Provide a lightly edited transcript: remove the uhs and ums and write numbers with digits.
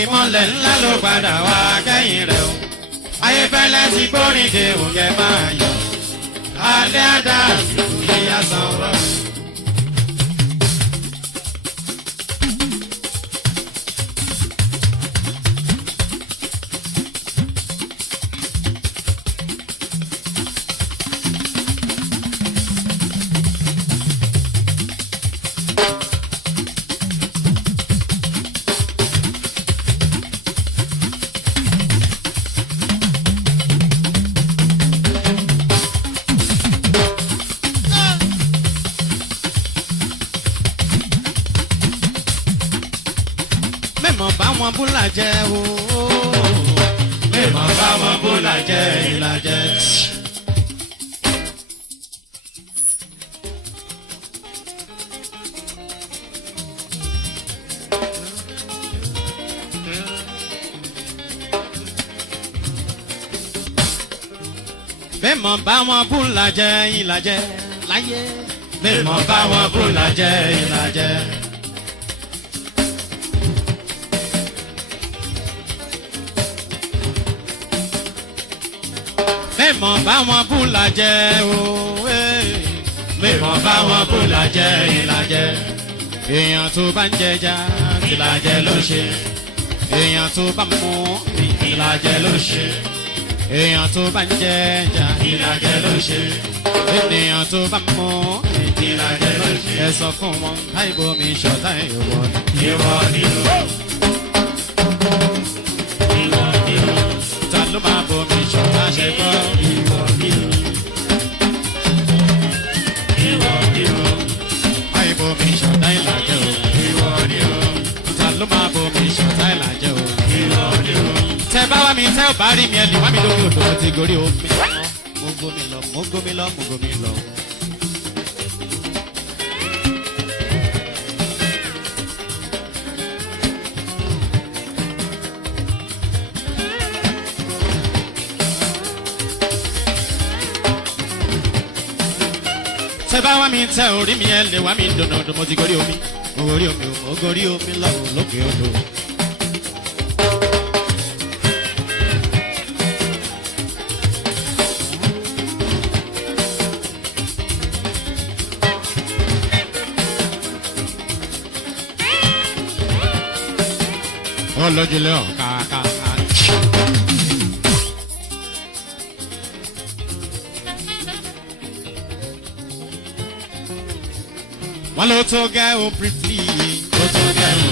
ìmọ̀lẹ̀ ńlá ló padà wá kẹ́yìn rẹ̀ o. ayéfẹ́lẹ́ ti gbórin de òǹkẹ́ máa yọ. alẹ́ àdá àsìkò yíyá san rọ̀. mẹ́mọ̀ bá wọn búlà jẹ́ o. mẹ́mọ̀ bá wọn búlà jẹ́ ìlàjẹ́. mẹ́mọ̀ bá wọn búlà jẹ́ ìlàjẹ́ láyé. mẹ́mọ̀ bá wọn búlà jẹ́ ìlàjẹ́. mẹ́mọ̀ bá wọn búlà jẹ́ o. mẹ́mọ̀ bá wọn búlà jẹ́ ìlàjẹ́. èèyàn tó bá ń jẹja ìlàjẹ́ ló ṣe. èèyàn tó bá mú ìlàjẹ́ ló ṣe. èèyàn tó bá ń jẹja ìlàjẹ́ ló ṣe. ènìyàn tó bá mú ìlàjẹ́ ló ṣe. ẹ sọ fún wọn táìbò mi ṣọ̀tá ìwọ ni. ìwọ ni o. ta ló máa bomi ṣọ̀tá ṣe gbọ́. ìwọ ni o. ìwọ ni o. táìbò mi ṣọ̀tá ìlàjẹ́ o. ìwọ ni o. ta ló máa bomi ṣọ̀tá ìlàjẹ́ o. ìwọ ni o. tẹ bá wá mi tẹ ò bá rí mi ẹ lè wá mi lórí odò mo ti gorí omi. mo gomi lọ mo gomi lọ mo gomi lọ. tẹ bá wá mi tẹ orí mi ẹ lè wá mi dùnà dùn mo ti gorí omi. mo gorí omi mo gorí omi lọ lókè odò. olójúlé ọ̀kàkà. wọ́n ló tó gẹ́ o briefly. ó tó gẹ́ o